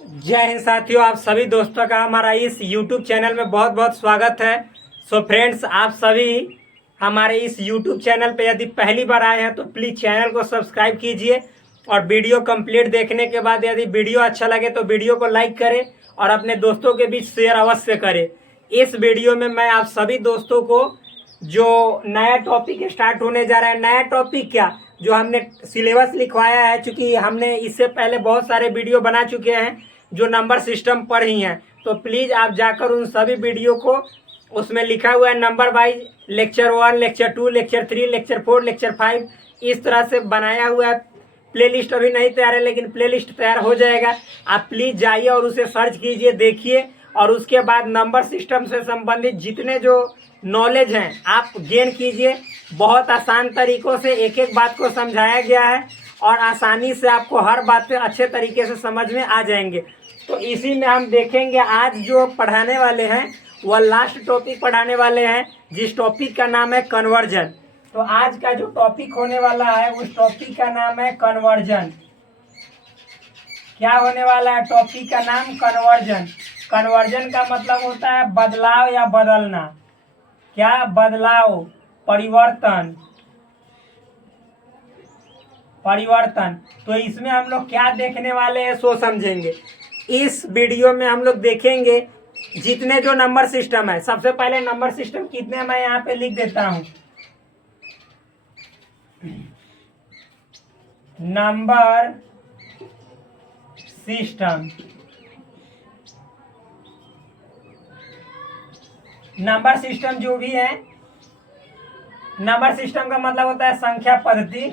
जय हिंद साथियों, आप सभी दोस्तों का हमारा इस YouTube चैनल में बहुत बहुत स्वागत है। सो फ्रेंड्स, आप सभी हमारे इस YouTube चैनल पे यदि पहली बार आए हैं तो प्लीज़ चैनल को सब्सक्राइब कीजिए और वीडियो कंप्लीट देखने के बाद यदि वीडियो अच्छा लगे तो वीडियो को लाइक करें और अपने दोस्तों के बीच शेयर अवश्य करें। इस वीडियो में मैं आप सभी दोस्तों को जो नया टॉपिक स्टार्ट होने जा रहा है, नया टॉपिक क्या, जो हमने सिलेबस लिखवाया है, चूँकि हमने इससे पहले बहुत सारे वीडियो बना चुके हैं जो नंबर सिस्टम पर ही हैं, तो प्लीज़ आप जाकर उन सभी वीडियो को, उसमें लिखा हुआ है number wise, lecture 1, lecture 2, lecture 3, lecture 4, lecture 5, इस तरह से बनाया हुआ है। प्लेलिस्ट अभी नहीं तैयार है लेकिन प्लेलिस्ट तैयार हो जाएगा। आप प्लीज़ जाइए और उसे सर्च कीजिए, देखिए, और उसके बाद नंबर सिस्टम से संबंधित जितने जो नॉलेज हैं आप गेन कीजिए। बहुत आसान तरीक़ों से एक एक बात को समझाया गया है और आसानी से आपको हर बातें अच्छे तरीके से समझ में आ जाएंगे। तो इसी में हम देखेंगे आज जो पढ़ाने वाले हैं वह लास्ट टॉपिक पढ़ाने वाले हैं, जिस टॉपिक का नाम है कन्वर्जन। तो आज का जो टॉपिक होने वाला है उस टॉपिक का नाम है कन्वर्जन। क्या होने वाला है? टॉपिक का नाम कन्वर्जन। कन्वर्जन का मतलब होता है बदलाव या बदलना। क्या? बदलाव, परिवर्तन, परिवर्तन। तो इसमें हम लोग क्या देखने वाले हैं सो समझेंगे। इस वीडियो में हम लोग देखेंगे जितने जो नंबर सिस्टम है। सबसे पहले नंबर सिस्टम कितने मैं यहाँ पे लिख देता हूँ। नंबर सिस्टम, नंबर सिस्टम जो भी है, नंबर सिस्टम का मतलब होता है संख्या पद्धति।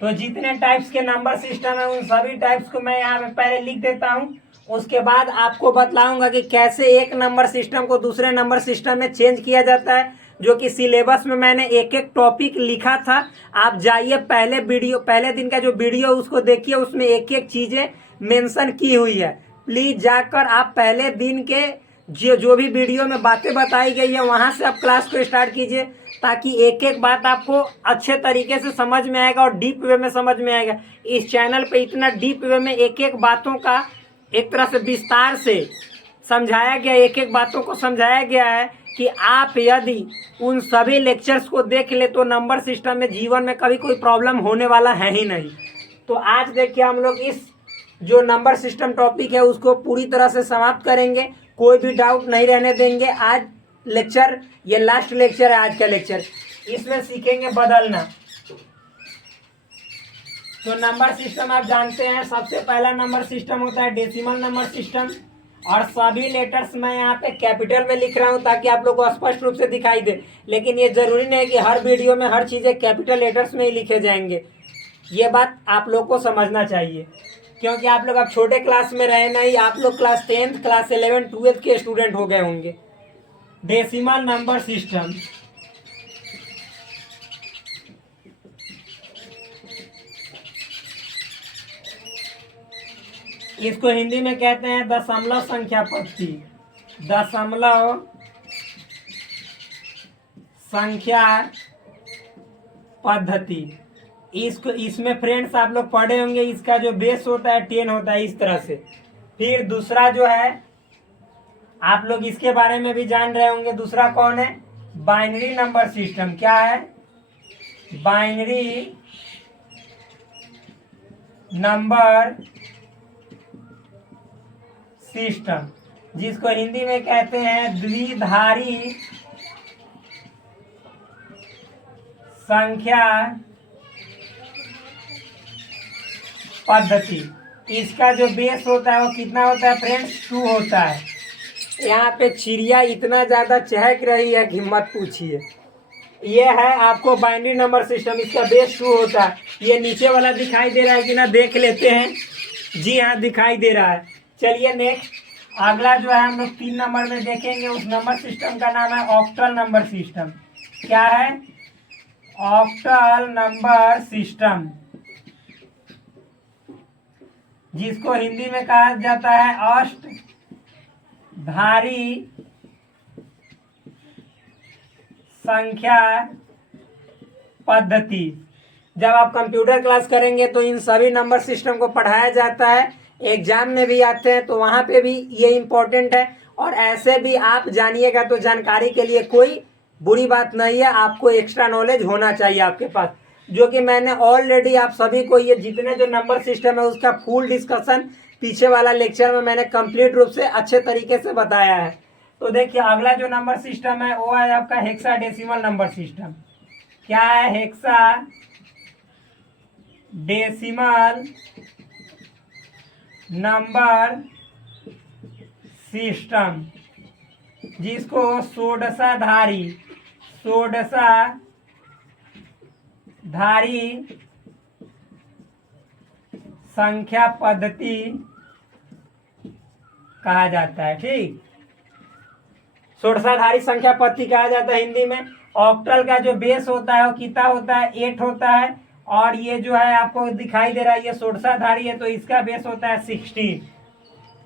तो जितने टाइप्स के नंबर सिस्टम है उन सभी टाइप्स को मैं यहाँ पे पहले लिख देता हूँ। उसके बाद आपको बतलाऊंगा कि कैसे एक नंबर सिस्टम को दूसरे नंबर सिस्टम में चेंज किया जाता है, जो कि सिलेबस में मैंने एक एक टॉपिक लिखा था। आप जाइए पहले वीडियो, पहले दिन का जो वीडियो उसको देखिए, उसमें एक एक चीज़ें मेंशन की हुई है। प्लीज़ जाकर आप पहले दिन के जो भी वीडियो में बातें बताई गई है वहाँ से आप क्लास को स्टार्ट कीजिए, ताकि एक एक बात आपको अच्छे तरीके से समझ में आएगा और डीप वे में समझ में आएगा। इस चैनल पे इतना डीप वे में एक एक बातों का एक तरह से विस्तार से समझाया गया, एक एक बातों को समझाया गया है कि आप यदि उन सभी लेक्चर्स को देख ले तो नंबर सिस्टम में जीवन में कभी कोई प्रॉब्लम होने वाला है ही नहीं। तो आज देखिए हम लोग इस जो नंबर सिस्टम टॉपिक है उसको पूरी तरह से समाप्त करेंगे, कोई भी डाउट नहीं रहने देंगे। आज लेक्चर, ये लास्ट लेक्चर है आज का लेक्चर, इसमें सीखेंगे बदलना। तो नंबर सिस्टम आप जानते हैं, सबसे पहला नंबर सिस्टम होता है डेसिमल नंबर सिस्टम, और सभी लेटर्स मैं यहाँ पे कैपिटल में लिख रहा हूँ ताकि आप लोग को स्पष्ट रूप से दिखाई दे। लेकिन ये जरूरी नहीं है कि हर वीडियो में हर चीज़ें कैपिटल लेटर्स में ही लिखे जाएंगे। ये बात आप लोग को समझना चाहिए, क्योंकि आप लोग अब छोटे क्लास में रहे नहीं, आप लोग क्लास 10th, क्लास 11, 12th के स्टूडेंट हो गए होंगे। डेसिमल नंबर सिस्टम, इसको हिंदी में कहते हैं दशमलव संख्या पद्धति। दशमलव संख्या पद्धति, इसको, इसमें फ्रेंड्स आप लोग पढ़े होंगे, इसका जो बेस होता है 10 होता है, इस तरह से। फिर दूसरा जो है आप लोग इसके बारे में भी जान रहे होंगे, दूसरा कौन है? Binary number system. क्या है? बाइनरी नंबर सिस्टम, जिसको हिंदी में कहते हैं द्विधारी संख्या पद्धति। इसका जो बेस होता है वो कितना होता है फ्रेंड्स? 2 होता है। यहाँ पे चिड़िया इतना ज़्यादा चहक रही है कि मत पूछिए। ये है आपको बाइनरी नंबर सिस्टम, इसका बेस 2 होता है। ये नीचे वाला दिखाई दे रहा है कि ना, देख लेते हैं। जी हाँ, दिखाई दे रहा है। चलिए नेक्स्ट, अगला जो है हम लोग 3 नंबर में देखेंगे, उस नंबर सिस्टम का नाम है ऑक्टल नंबर सिस्टम। क्या है? ऑक्टल नंबर सिस्टम, जिसको हिंदी में कहा जाता है अष्टधारी संख्या पद्धति। जब आप कंप्यूटर क्लास करेंगे तो इन सभी नंबर सिस्टम को पढ़ाया जाता है, एग्जाम में भी आते हैं, तो वहाँ पे भी ये इम्पोर्टेंट है। और ऐसे भी आप जानिएगा तो जानकारी के लिए कोई बुरी बात नहीं है, आपको एक्स्ट्रा नॉलेज होना चाहिए आपके पास, जो कि मैंने ऑलरेडी आप सभी को ये जितने जो नंबर सिस्टम है उसका फुल डिस्कशन पीछे वाला लेक्चर में मैंने कंप्लीट रूप से अच्छे तरीके से बताया है। तो देखिए अगला जो नंबर सिस्टम है वो है आपका हेक्साडेसिमल नंबर सिस्टम। क्या है? हेक्साडेसिमल नंबर सिस्टम, जिसको षोडशाधारी संख्या पद्धति कहा जाता है। ठीक, षोडशाधारी संख्या पद्धति कहा जाता है हिंदी में। ऑक्टल का जो बेस होता है वो कितना होता है? 8 होता है। और ये जो है आपको दिखाई दे रहा है ये षोडशाधारी है, तो इसका बेस होता है 16।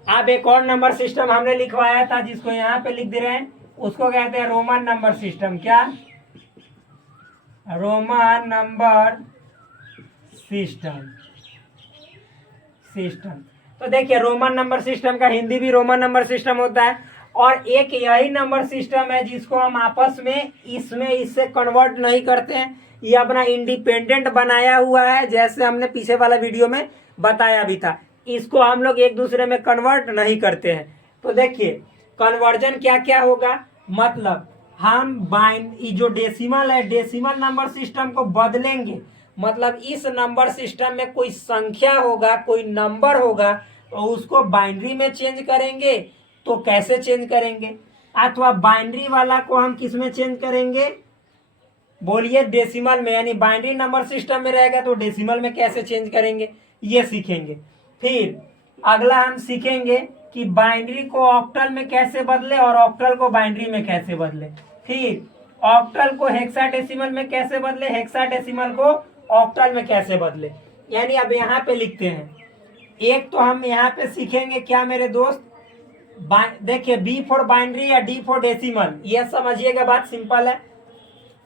अब एक और नंबर सिस्टम हमने लिखवाया था जिसको यहाँ पे लिख दे रहे हैं, उसको कहते हैं रोमन नंबर सिस्टम। क्या? Roman number system. तो देखिए रोमन नंबर सिस्टम का हिंदी भी रोमन नंबर सिस्टम होता है। और एक यही नंबर सिस्टम है जिसको हम आपस में इससे कन्वर्ट नहीं करते हैं, ये अपना इंडिपेंडेंट बनाया हुआ है, जैसे हमने पीछे वाला वीडियो में बताया भी था। इसको हम लोग एक दूसरे में कन्वर्ट नहीं करते हैं। तो देखिए कन्वर्जन क्या क्या होगा, मतलब हम जो डेसिमल है, डेसिमल नंबर सिस्टम को बदलेंगे, मतलब इस नंबर सिस्टम में कोई संख्या होगा, कोई नंबर होगा, तो उसको बाइनरी में चेंज करेंगे। तो कैसे चेंज करेंगे? अथवा बाइनरी वाला को हम किस में चेंज करेंगे? बोलिए, डेसिमल में। यानी बाइनरी नंबर सिस्टम में रहेगा तो डेसिमल में कैसे चेंज करेंगे, ये सीखेंगे। फिर अगला हम सीखेंगे कि बाइनरी को ऑक्टल में कैसे बदले और ऑक्टल को बाइनरी में कैसे बदले। फिर ऑक्टल को हेक्साडेसिमल में कैसे बदले, हेक्साडेसिमल को ऑक्टल में कैसे बदले। यानी अब यहाँ पे लिखते हैं, एक तो हम यहाँ पे सीखेंगे क्या मेरे दोस्त, देखिए बी फॉर बाइनरी या डी फॉर डेसिमल, ये समझिएगा, बात सिंपल है।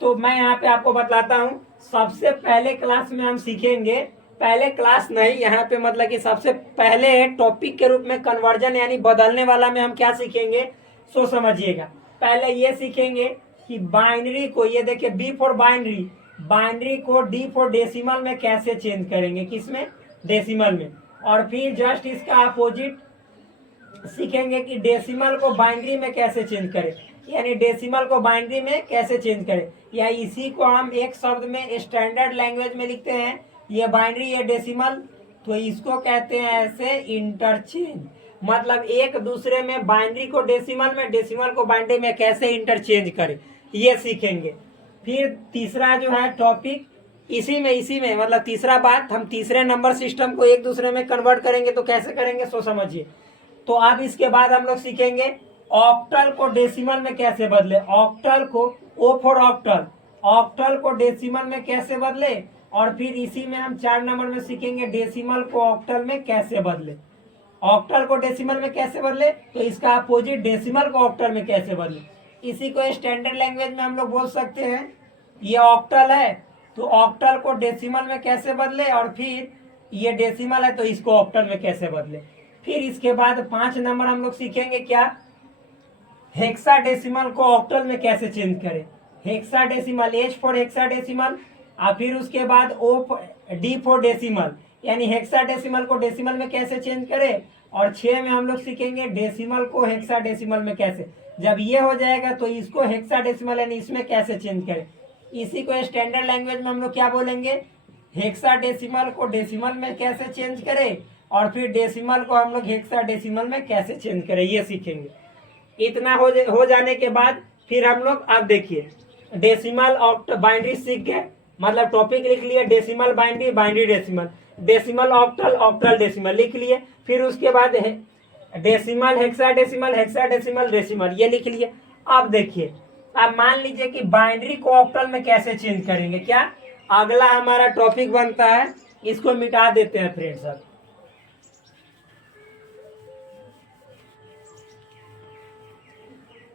तो मैं यहाँ पे आपको बताता हूँ। सबसे पहले क्लास में हम सीखेंगे, पहले क्लास नहीं, यहाँ पे मतलब कि सबसे पहले टॉपिक के रूप में कन्वर्जन यानी बदलने वाला में हम क्या सीखेंगे, सो समझिएगा। पहले ये सीखेंगे कि बाइनरी को, ये देखिए बी फॉर बाइनरी, बाइनरी को डी फॉर डेसिमल में कैसे चेंज करेंगे, किसमें? डेसिमल में। और फिर जस्ट इसका अपोजिट सीखेंगे कि डेसिमल को बाइनरी में कैसे चेंज करें, यानी डेसिमल को बाइनरी में कैसे चेंज करें, या इसी को हम एक शब्द में स्टैंडर्ड लैंग्वेज में लिखते हैं, ये बाइनरी ये डेसिमल, तो इसको कहते हैं ऐसे इंटरचेंज। मतलब एक दूसरे में बाइनरी को डेसिमल में, डेसिमल को बाइनरी में कैसे इंटरचेंज करें, ये सीखेंगे। फिर तीसरा जो है टॉपिक इसी में मतलब तीसरा बात, हम तीसरे नंबर सिस्टम को एक दूसरे में कन्वर्ट करेंगे तो कैसे करेंगे, सो समझिए। तो अब इसके बाद हम लोग सीखेंगे ऑक्टल को डेसिमल में कैसे बदले, ऑक्टल को, ओ फॉर ऑक्टल, ऑक्टल को डेसिमल में कैसे बदले। और फिर इसी में हम 4 नंबर में सीखेंगे डेसिमल को ऑक्टल में कैसे बदले। ऑक्टल को डेसिमल में कैसे बदले, तो इसका अपोजिट डेसिमल को ऑक्टल में कैसे बदले। इसी को स्टैंडर्ड लैंग्वेज में हम लोग बोल सकते हैं, ये ऑक्टल है तो ऑक्टल को डेसिमल में कैसे बदले, और फिर ये डेसिमल है तो इसको ऑक्टल में कैसे बदले। फिर इसके बाद 5 नंबर हम लोग सीखेंगे क्या, हेक्साडेसिमल को ऑक्टल में कैसे चेंज करें, हेक्साडेसिमल, एच फॉर हेक्साडेसिमल, और फिर उसके बाद ओ डी फॉर डेसिमल, यानी हेक्साडेसिमल को डेसिमल में कैसे चेंज करें। और 6 में हम लोग सीखेंगे डेसिमल को हेक्साडेसिमल में कैसे, जब ये हो जाएगा तो इसको हेक्साडेसिमल यानी इसमें कैसे चेंज करें। इसी को स्टैंडर्ड लैंग्वेज में हम लोग क्या बोलेंगे, हेक्साडेसिमल को डेसिमल में कैसे चेंज करें, और फिर डेसिमल को हम लोग हेक्साडेसिमल में कैसे चेंज करें, ये सीखेंगे। इतना हो जाने के बाद फिर हम लोग, अब देखिए डेसिमल ऑक्टल बाइनरी सीख गए, मतलब टॉपिक लिख लिए, decimal binary, binary decimal, decimal octal, octal decimal लिख लिए। फिर उसके बाद डेसिमल हेक्साडेसिमल, हेक्साडेसिमल डेसिमल, ये लिख लिए। अब देखिए, अब मान लीजिए कि बाइनरी को ऑक्टल में कैसे चेंज करेंगे, क्या अगला हमारा टॉपिक बनता है, इसको मिटा देते हैं फ्रेंड्स। अब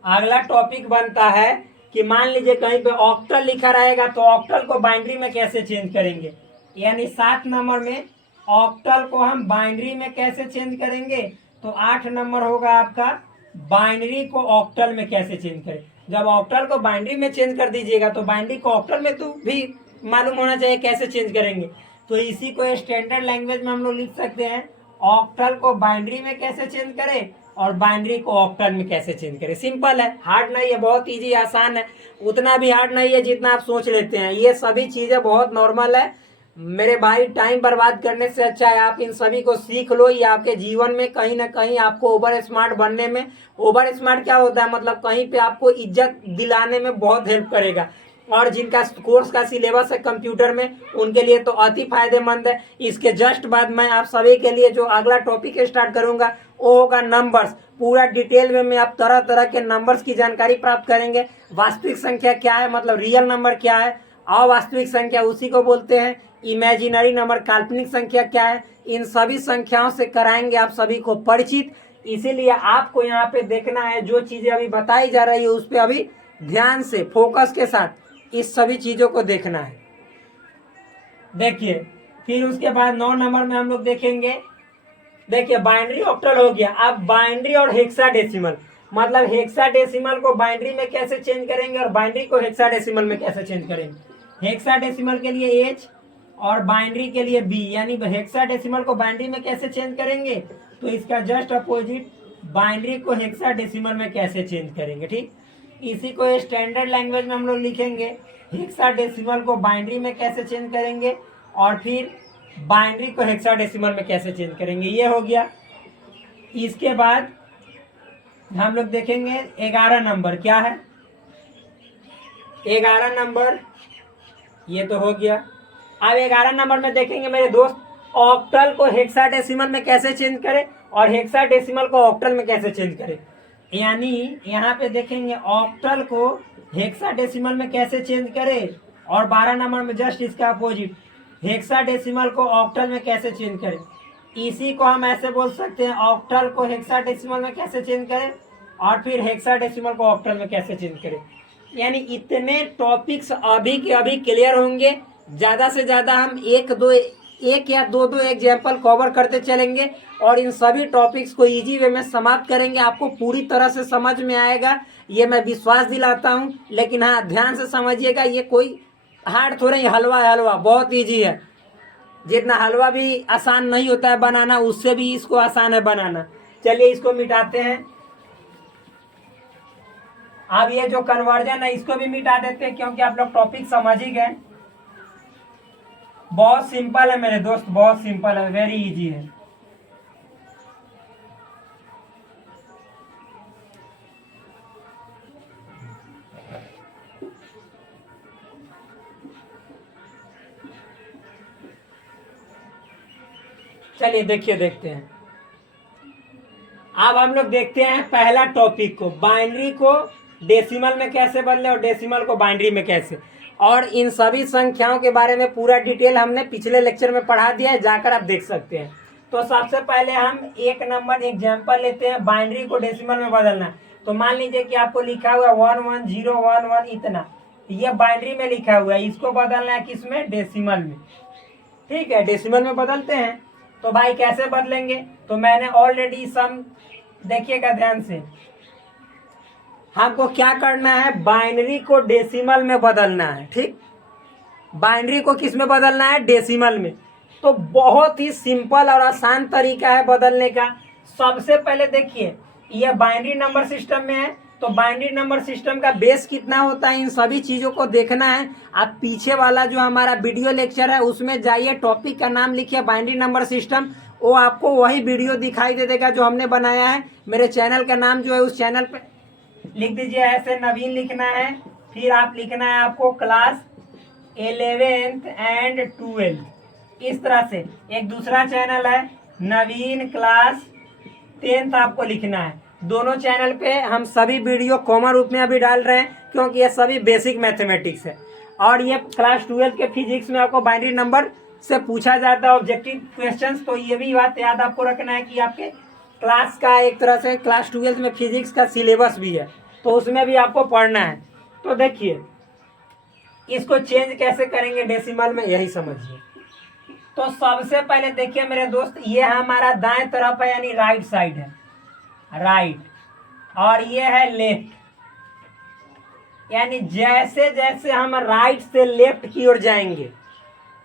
अगला टॉपिक बनता है कि मान लीजिए कहीं पे ऑक्टल लिखा रहेगा तो ऑक्टल को बाइनरी में कैसे चेंज करेंगे, यानी 7 नंबर में ऑक्टल को हम बाइनरी में कैसे चेंज करेंगे, तो 8 नंबर होगा आपका बाइनरी को ऑक्टल में कैसे चेंज करें। जब ऑक्टल को बाइनरी में चेंज कर दीजिएगा तो बाइनरी को ऑक्टल में तो भी मालूम होना चाहिए कैसे चेंज करेंगे। तो इसी को स्टैंडर्ड लैंग्वेज में हम लोग लिख सकते हैं, ऑक्टल को बाइनरी में कैसे चेंज करें और बाइनरी को ऑक्टल में कैसे चेंज करें। सिंपल है, हार्ड नहीं है, बहुत इजी आसान है, उतना भी हार्ड नहीं है जितना आप सोच लेते हैं। ये सभी चीजें बहुत नॉर्मल है मेरे भाई, टाइम बर्बाद करने से अच्छा है आप इन सभी को सीख लो। ये आपके जीवन में कहीं ना कहीं आपको ओवर स्मार्ट बनने में, ओवर स्मार्ट क्या होता है मतलब कहीं पे आपको इज्जत दिलाने में बहुत हेल्प करेगा। और जिनका कोर्स का सिलेबस है कंप्यूटर में उनके लिए तो अति फायदेमंद है। इसके जस्ट बाद मैं आप सभी के लिए जो अगला टॉपिक स्टार्ट करूंगा वो होगा नंबर्स। पूरा डिटेल में आप तरह तरह के नंबर्स की जानकारी प्राप्त करेंगे। वास्तविक संख्या क्या है मतलब रियल नंबर क्या है, अवास्तविक संख्या उसी को बोलते हैं, इमेजिनरी नंबर काल्पनिक संख्या क्या है, इन सभी संख्याओं से कराएंगे आप सभी को परिचित। इसीलिए आपको यहाँ पे देखना है जो चीजें अभी बताई जा रही है उस पर अभी ध्यान से फोकस के साथ इस सभी चीजों को देखना है। देखिए फिर उसके बाद 9 नंबर में हम लोग देखेंगे, देखिए बाइनरी ऑक्टल हो गया। अब बाइनरी और हेक्साडेसिमल मतलब हेक्साडेसिमल को बाइनरी में कैसे चेंज करेंगे और बाइनरी को हेक्साडेसिमल में कैसे चेंज करेंगे। हेक्साडेसिमल के लिए एच और बाइनरी के लिए बी, यानी हेक्साडेसिमल को बाइनरी में कैसे चेंज करेंगे तो इसका जस्ट अपोजिट बाइनरी को हेक्साडेसिमल में कैसे चेंज करेंगे। ठीक, इसी को स्टैंडर्ड लैंग्वेज में हम लोग लिखेंगे, हेक्साडेसिमल को बाइनरी में कैसे चेंज करेंगे और फिर बाइनरी को हेक्साडेसिमल में कैसे चेंज करेंगे। ये हो गया। इसके बाद हम लोग देखेंगे 11 नंबर क्या है। 11 नंबर ये तो हो गया। अब 11 नंबर में देखेंगे मेरे दोस्त, ऑक्टल को हेक्साडेसिमल में कैसे चेंज करें और हेक्साडेसिमल को ऑक्टल में कैसे चेंज करें। यानी यहाँ पे देखेंगे ऑक्टल को हेक्साडेसिमल में कैसे चेंज करें और 12 नंबर में जस्ट इसका अपोजिट हेक्साडेसिमल को ऑक्टल में कैसे चेंज करें। इसी को हम ऐसे बोल सकते हैं, ऑक्टल को हेक्साडेसिमल में कैसे चेंज करें और फिर हेक्साडेसिमल को ऑक्टल में कैसे चेंज करें। यानी इतने टॉपिक्स अभी के अभी क्लियर होंगे। ज़्यादा से ज़्यादा हम एक या दो एग्जाम्पल कवर करते चलेंगे और इन सभी टॉपिक्स को इजी वे में समाप्त करेंगे। आपको पूरी तरह से समझ में आएगा ये मैं विश्वास दिलाता हूँ। लेकिन हाँ ध्यान से समझिएगा, ये कोई हार्ड थोड़ा ही हलवा है, हलवा बहुत इजी है। जितना हलवा भी आसान नहीं होता है बनाना उससे भी इसको आसान है बनाना। चलिए इसको मिटाते हैं। अब ये जो कन्वर्जन है इसको भी मिटा देते हैं क्योंकि आप लोग टॉपिक समझ ही गए। बहुत सिंपल है मेरे दोस्त, बहुत सिंपल है, वेरी इजी है। चलिए देखिए देखते हैं। अब हम लोग देखते हैं पहला टॉपिक को, बाइनरी को डेसिमल में कैसे बदले और डेसिमल को बाइनरी में कैसे। और इन सभी संख्याओं के बारे में पूरा डिटेल हमने पिछले लेक्चर में पढ़ा दिया है, जाकर आप देख सकते हैं। तो सबसे पहले हम 1 नंबर एग्जाम्पल लेते हैं, बाइनरी को डेसिमल में बदलना। तो मान लीजिए कि आपको लिखा हुआ 11011 इतना, ये बाइनरी में लिखा हुआ है, इसको बदलना है किसमें, डेसिमल में। ठीक है, डेसिमल में बदलते हैं। तो भाई कैसे बदलेंगे, तो मैंने ऑलरेडी सम, देखिएगा ध्यान से, हमको क्या करना है, बाइनरी को डेसिमल में बदलना है। ठीक, बाइनरी को किस में बदलना है, डेसिमल में। तो बहुत ही सिंपल और आसान तरीका है बदलने का। सबसे पहले देखिए ये बाइनरी नंबर सिस्टम में है, तो बाइनरी नंबर सिस्टम का बेस कितना होता है इन सभी चीज़ों को देखना है। आप पीछे वाला जो हमारा वीडियो लेक्चर है उसमें जाइए, टॉपिक का नाम लिखिए बाइनरी नंबर सिस्टम, वो आपको वही वीडियो दिखाई दे देगा जो हमने बनाया है। मेरे चैनल का नाम जो है उस चैनल पे लिख दीजिए, ऐसे नवीन लिखना है, फिर आप लिखना है आपको क्लास 11th एंड 12th। इस तरह से एक दूसरा चैनल है नवीन क्लास 10th आपको लिखना है। दोनों चैनल पे हम सभी वीडियो कॉमन रूप में अभी डाल रहे हैं क्योंकि ये सभी बेसिक मैथमेटिक्स है। और ये क्लास 12th के फिजिक्स में आपको बाइनरी नंबर से पूछा जाता है ऑब्जेक्टिव क्वेश्चंस। तो ये भी बात याद आपको रखना है कि आपके क्लास का एक तरह से क्लास 12th में फिजिक्स का सिलेबस भी है, तो उसमें भी आपको पढ़ना है। तो देखिए इसको चेंज कैसे करेंगे डेसिमल में, यही समझिए। तो सबसे पहले देखिए मेरे दोस्त, ये हमारा दाएं तरफ है यानी राइट साइड है, राइट, और ये है लेफ्ट। यानी जैसे जैसे हम राइट से लेफ्ट की ओर जाएंगे,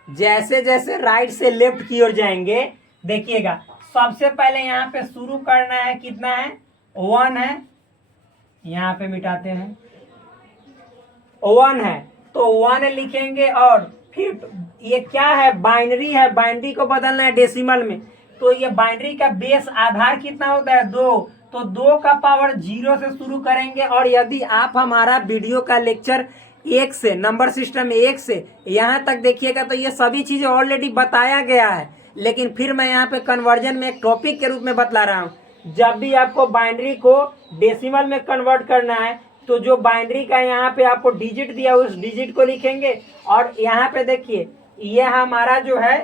जैसे जैसे राइट से लेफ्ट की ओर जाएंगे, देखिएगा सबसे पहले यहाँ पे शुरू करना है, कितना है 1 है, यहाँ पे मिटाते हैं 1 है, तो 1 लिखेंगे। और फिर ये क्या है, बाइनरी है, बाइनरी को बदलना है डेसिमल में। तो ये बाइनरी का बेस आधार कितना होता है 2, तो 2 का पावर 0 से शुरू करेंगे। और यदि आप हमारा वीडियो का लेक्चर 1 से, नंबर सिस्टम 1 से यहाँ तक देखिएगा तो ये सभी चीजें ऑलरेडी बताया गया है, लेकिन फिर मैं यहाँ पे कन्वर्जन में एक टॉपिक के रूप में बतला रहा हूँ। जब भी आपको बाइनरी को डेसिमल में कन्वर्ट करना है तो जो बाइनरी का यहाँ पे आपको डिजिट दिया उस डिजिट को लिखेंगे। और यहाँ पे देखिए ये हमारा जो है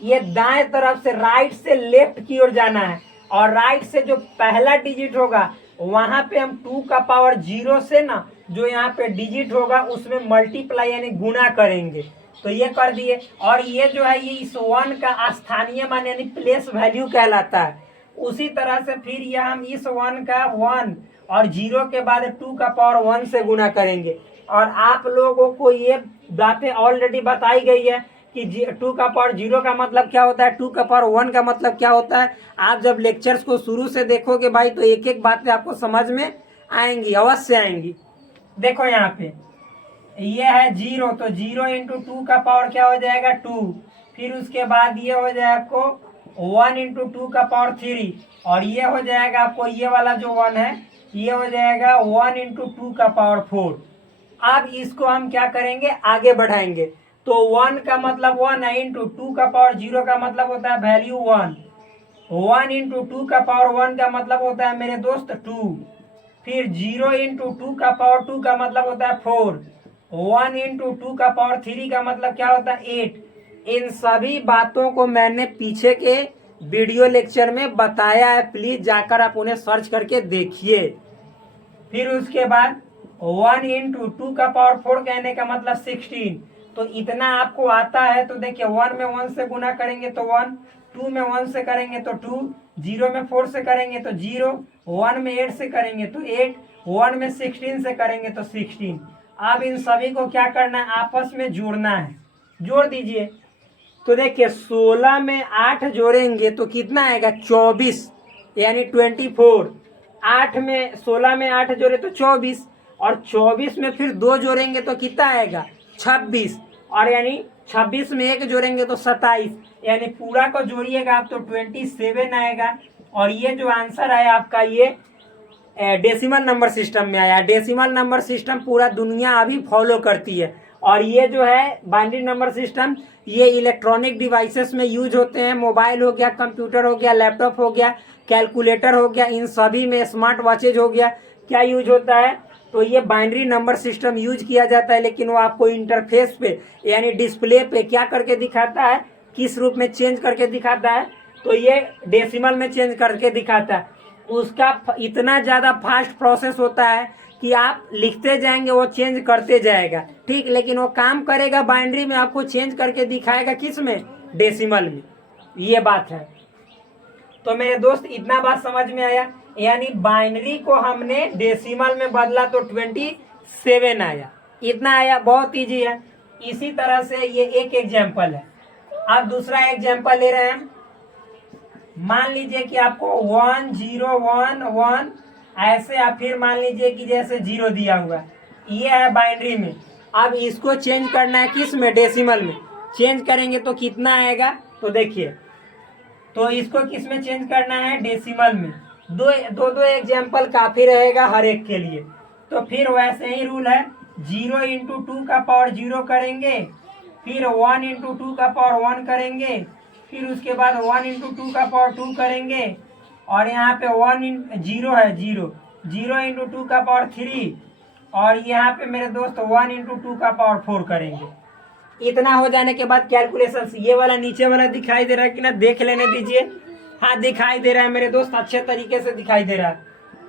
ये दाएं तरफ से, राइट से लेफ्ट की ओर जाना है, और राइट से जो पहला डिजिट होगा वहां पे हम 2 का पावर 0 से ना जो यहाँ पे डिजिट होगा उसमें मल्टीप्लाई यानी गुणा करेंगे। तो ये कर दिए। और ये जो है ये इस 1 का स्थानीय मान यानी प्लेस वैल्यू कहलाता है। उसी तरह से फिर ये हम इस 1 का 1 और 0 के बाद 2 का पावर 1 से गुणा करेंगे। और आप लोगों को ये बातें ऑलरेडी बताई गई है कि 2 का पावर 0 का मतलब क्या होता है, 2 का पावर 1 का मतलब क्या होता है। आप जब लेक्चर्स को शुरू से देखोगे भाई तो एक एक बातें आपको समझ में आएंगी, अवश्य आएंगी। देखो यहाँ पे ये है 0, तो 0 इंटू 2 का पावर क्या हो जाएगा 2। फिर उसके बाद ये हो जाएगा आपको 1 इंटू 2 का पावर 3, और ये हो जाएगा आपको ये वाला जो 1 है ये हो जाएगा 1 इंटू 2 का पावर 4। अब इसको हम क्या करेंगे, आगे बढ़ाएंगे। तो 1 का मतलब 1 है, इंटू 2 का पावर 0 का मतलब होता है वैल्यू 1, 1 इंटू 2 का पावर 1 का मतलब होता है मेरे दोस्त 2। फिर 0 इंटू 2 का पावर 2 का मतलब होता है 4, 1 इंटू 2 का पावर 3 का मतलब क्या होता है 8। इन सभी बातों को मैंने पीछे के वीडियो लेक्चर में बताया है, प्लीज जाकर आप उन्हें सर्च करके देखिए। फिर उसके बाद 1 इंटू 2 का पावर 4 कहने का मतलब 16। तो इतना आपको आता है तो देखिए 1 में 1 से गुना करेंगे तो 1, 2 में 1 से करेंगे तो 2, 0 में 4 से करेंगे तो 0, 1 में 8 से करेंगे तो 8, 1 में 16 से करेंगे तो 16। अब इन सभी को क्या करना है, आपस में जोड़ना है। जोड़ दीजिए। तो देखिए 16 में 8 जोड़ेंगे तो कितना आएगा 24 यानी 24। 8 में 16 में 8 जोड़े तो 24, और 24 में फिर 2 जोड़ेंगे तो कितना आएगा 26, और यानी 26 में 1 जोड़ेंगे तो 27, यानी पूरा को जोड़िएगा आप तो 27 आएगा। और ये जो आंसर है आपका ये डेसिमल नंबर सिस्टम में आया। डेसिमल नंबर सिस्टम पूरा दुनिया अभी फॉलो करती है। और ये जो है बाइनरी नंबर सिस्टम ये इलेक्ट्रॉनिक डिवाइसेस में यूज होते हैं। मोबाइल हो गया, कंप्यूटर हो गया, लैपटॉप हो गया, कैलकुलेटर हो गया, इन सभी में, स्मार्ट वॉचेज हो गया, क्या यूज होता है, तो ये बाइनरी नंबर सिस्टम यूज किया जाता है। लेकिन वो आपको इंटरफेस पे यानी डिस्प्ले पे क्या करके दिखाता है, किस रूप में चेंज करके दिखाता है, तो ये डेसिमल में चेंज करके दिखाता है। उसका इतना ज़्यादा फास्ट प्रोसेस होता है कि आप लिखते जाएंगे वो चेंज करते जाएगा, ठीक, लेकिन वो काम करेगा बाइनरी में, आपको चेंज करके दिखाएगा किस में, डेसिमल में। ये बात है। तो मेरे दोस्त इतना बात समझ में आया, यानी बाइनरी को हमने डेसिमल में बदला तो 27 आया। इतना आया, बहुत इजी है। इसी तरह से ये एक एग्जाम्पल है। अब दूसरा एग्जाम्पल ले रहे हैं। मान लीजिए कि आपको 1 0 1 1 ऐसे, या फिर मान लीजिए कि जैसे 0 दिया हुआ, ये है बाइनरी में। अब इसको चेंज करना है किस में, डेसिमल में। चेंज करेंगे तो कितना आएगा, तो देखिए, तो इसको किस में चेंज करना है, डेसिमल में। दो एग्जाम्पल काफी रहेगा हर एक के लिए। तो फिर वैसे ही रूल है, 0 इंटू 2 का पावर 0 करेंगे, फिर 1 इंटू 2 का पावर 1 करेंगे, फिर उसके बाद 1 इंटू 2 का पावर 2 करेंगे, और यहाँ पे 0 है 0 इंटू 2 का पावर 3, और यहाँ पे मेरे दोस्त 1 इंटू 2 का पावर 4 करेंगे। इतना हो जाने के बाद कैलकुलेशन, ये वाला नीचे वाला दिखाई दे रहा है कि ना, देख लेने दीजिए। हाँ दिखाई दे रहा है मेरे दोस्त, अच्छे तरीके से दिखाई दे रहा है।